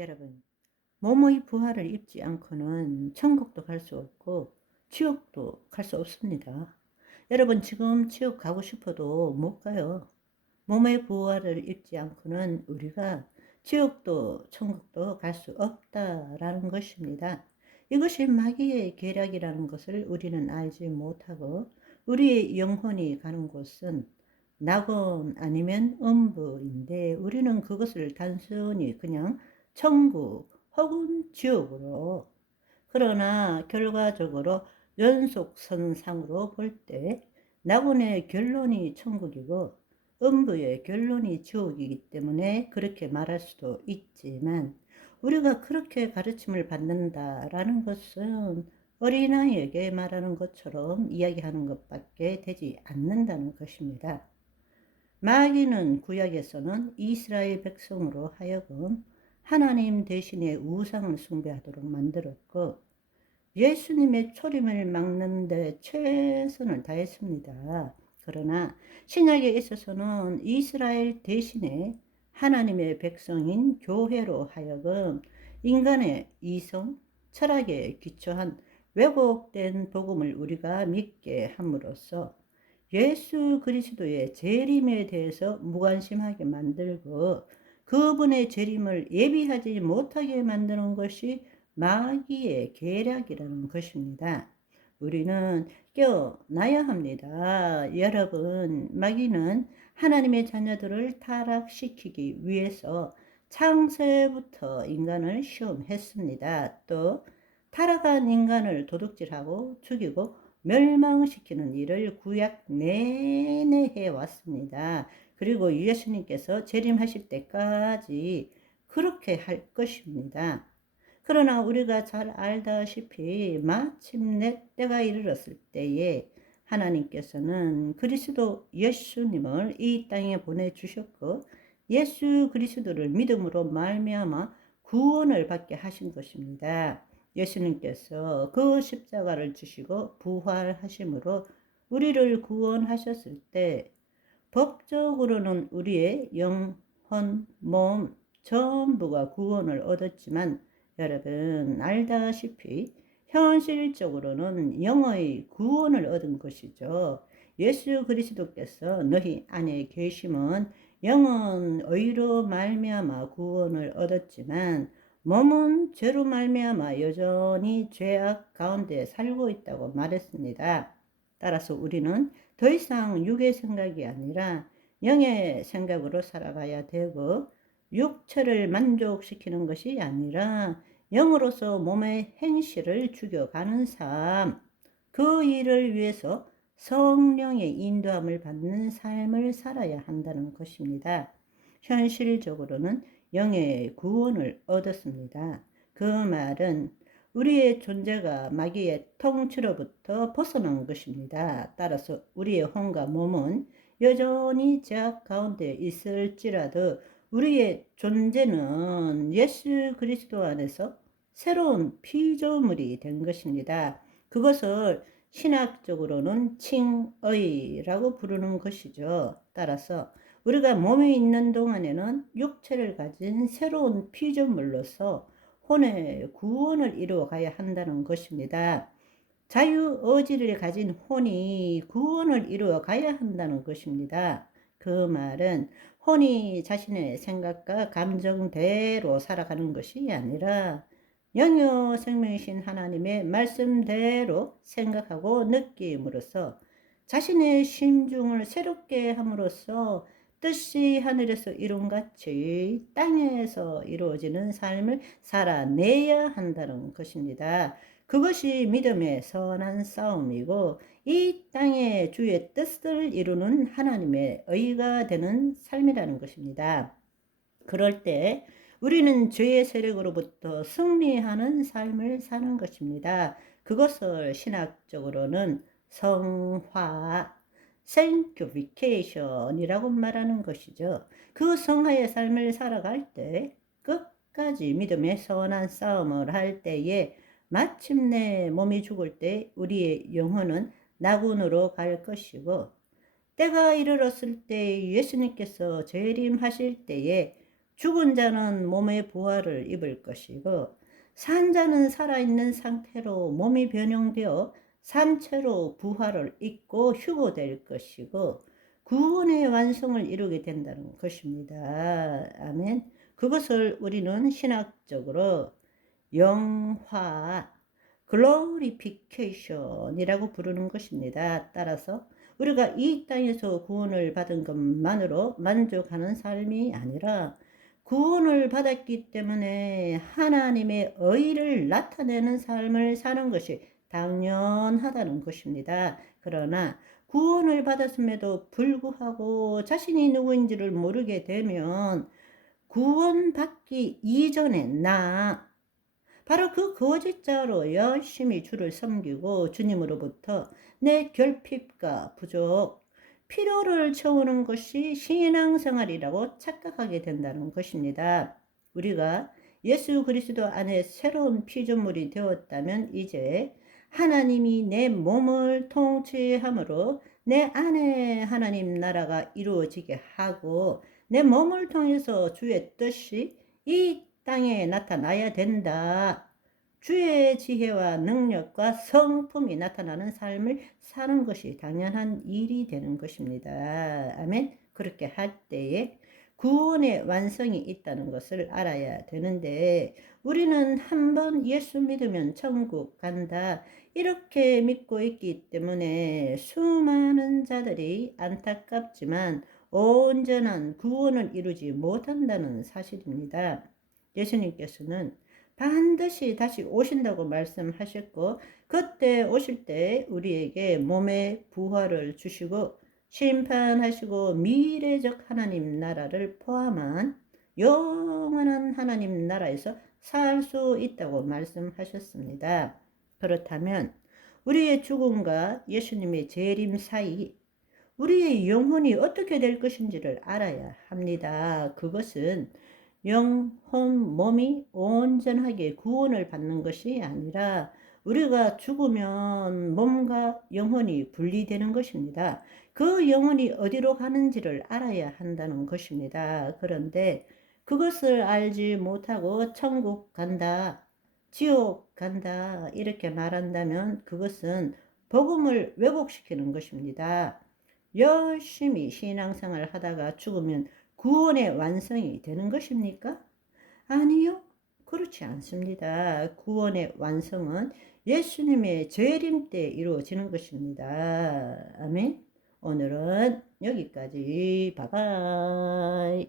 여러분, 몸의 부활을 입지 않고는 천국도 갈 수 없고 지옥도 갈 수 없습니다. 여러분, 지금 지옥 가고 싶어도 못 가요. 몸의 부활을 입지 않고는 우리가 지옥도 천국도 갈 수 없다라는 것입니다. 이것이 마귀의 계략이라는 것을 우리는 알지 못하고 우리의 영혼이 가는 곳은 낙원 아니면 음부인데 우리는 그것을 단순히 그냥 천국 혹은 지옥으로, 그러나 결과적으로 연속선상으로 볼 때 낙원의 결론이 천국이고 음부의 결론이 지옥이기 때문에 그렇게 말할 수도 있지만, 우리가 그렇게 가르침을 받는다라는 것은 어린아이에게 말하는 것처럼 이야기하는 것밖에 되지 않는다는 것입니다. 마귀는 구약에서는 이스라엘 백성으로 하여금 하나님 대신에 우상을 숭배하도록 만들었고 예수님의 초림을 막는 데 최선을 다했습니다. 그러나 신약에 있어서는 이스라엘 대신에 하나님의 백성인 교회로 하여금 인간의 이성, 철학에 기초한 왜곡된 복음을 우리가 믿게 함으로써 예수 그리스도의 재림에 대해서 무관심하게 만들고 그분의 재림을 예비하지 못하게 만드는 것이 마귀의 계략이라는 것입니다. 우리는 깨어나야 합니다. 여러분, 마귀는 하나님의 자녀들을 타락시키기 위해서 창세부터 인간을 시험했습니다. 또 타락한 인간을 도둑질하고 죽이고 멸망시키는 일을 구약 내내 해왔습니다. 그리고 예수님께서 재림하실 때까지 그렇게 할 것입니다. 그러나 우리가 잘 알다시피 마침내 때가 이르렀을 때에 하나님께서는 그리스도 예수님을 이 땅에 보내주셨고 예수 그리스도를 믿음으로 말미암아 구원을 받게 하신 것입니다. 예수님께서 그 십자가를 주시고 부활하심으로 우리를 구원하셨을 때 법적으로는 우리의 영혼, 몸 전부가 구원을 얻었지만 여러분 알다시피 현실적으로는 영의 구원을 얻은 것이죠. 예수 그리스도께서 너희 안에 계심은 영은 의로 말미암아 구원을 얻었지만 몸은 죄로 말미암아 여전히 죄악 가운데 살고 있다고 말했습니다. 따라서 우리는 더 이상 육의 생각이 아니라 영의 생각으로 살아가야 되고 육체를 만족시키는 것이 아니라 영으로서 몸의 행실을 죽여가는 삶, 그 일을 위해서 성령의 인도함을 받는 삶을 살아야 한다는 것입니다. 현실적으로는 영의 구원을 얻었습니다. 그 말은 우리의 존재가 마귀의 통치로부터 벗어난 것입니다. 따라서 우리의 혼과 몸은 여전히 죄악 가운데 있을지라도 우리의 존재는 예수 그리스도 안에서 새로운 피조물이 된 것입니다. 그것을 신학적으로는 칭의라고 부르는 것이죠. 따라서 우리가 몸에 있는 동안에는 육체를 가진 새로운 피조물로서 혼의 구원을 이루어 가야 한다는 것입니다. 자유의지를 가진 혼이 구원을 이루어 가야 한다는 것입니다. 그 말은 혼이 자신의 생각과 감정대로 살아가는 것이 아니라 영요 생명이신 하나님의 말씀대로 생각하고 느낌으로써 자신의 심중을 새롭게 함으로써 뜻이 하늘에서 이룬같이 땅에서 이루어지는 삶을 살아내야 한다는 것입니다. 그것이 믿음의 선한 싸움이고 이 땅의 주의 뜻을 이루는 하나님의 의가 되는 삶이라는 것입니다. 그럴 때 우리는 죄의 세력으로부터 승리하는 삶을 사는 것입니다. 그것을 신학적으로는 성화, sanctification이라고 말하는 것이죠. 그 성화의 삶을 살아갈 때 끝까지 믿음의 선한 싸움을 할 때에 마침내 몸이 죽을 때 우리의 영혼은 낙원으로 갈 것이고 때가 이르렀을 때 예수님께서 재림하실 때에 죽은 자는 몸의 부활을 입을 것이고 산 자는 살아있는 상태로 몸이 변형되어 산채로 부활을 입고 휴고될 것이고 구원의 완성을 이루게 된다는 것입니다. 아멘. 그것을 우리는 신학적으로 영화, 글로리피케이션이라고 부르는 것입니다. 따라서 우리가 이 땅에서 구원을 받은 것만으로 만족하는 삶이 아니라 구원을 받았기 때문에 하나님의 의를 나타내는 삶을 사는 것이 당연하다는 것입니다. 그러나 구원을 받았음에도 불구하고 자신이 누구인지를 모르게 되면 구원받기 이전에 바로 그 거짓자로 열심히 주를 섬기고 주님으로부터 내 결핍과 부족, 필요를 채우는 것이 신앙생활이라고 착각하게 된다는 것입니다. 우리가 예수 그리스도 안에 새로운 피조물이 되었다면 이제 하나님이 내 몸을 통치함으로 내 안에 하나님 나라가 이루어지게 하고 내 몸을 통해서 주의 뜻이 이 땅에 나타나야 된다. 주의 지혜와 능력과 성품이 나타나는 삶을 사는 것이 당연한 일이 되는 것입니다. 아멘. 그렇게 할 때에 구원의 완성이 있다는 것을 알아야 되는데 우리는 한번 예수 믿으면 천국 간다 이렇게 믿고 있기 때문에 수많은 자들이 안타깝지만 온전한 구원을 이루지 못한다는 사실입니다. 예수님께서는 반드시 다시 오신다고 말씀하셨고 그때 오실 때 우리에게 몸의 부활을 주시고 심판하시고 미래적 하나님 나라를 포함한 영원한 하나님 나라에서 살 수 있다고 말씀하셨습니다. 그렇다면 우리의 죽음과 예수님의 재림 사이 우리의 영혼이 어떻게 될 것인지를 알아야 합니다. 그것은 영혼 몸이 온전하게 구원을 받는 것이 아니라 우리가 죽으면 몸과 영혼이 분리되는 것입니다. 그 영혼이 어디로 가는지를 알아야 한다는 것입니다. 그런데 그것을 알지 못하고 천국 간다, 지옥 간다 이렇게 말한다면 그것은 복음을 왜곡시키는 것입니다. 열심히 신앙생활을 하다가 죽으면 구원의 완성이 되는 것입니까? 아니요. 그렇지 않습니다. 구원의 완성은 예수님의 재림 때 이루어지는 것입니다. 아멘. 오늘은 여기까지. 바이바이.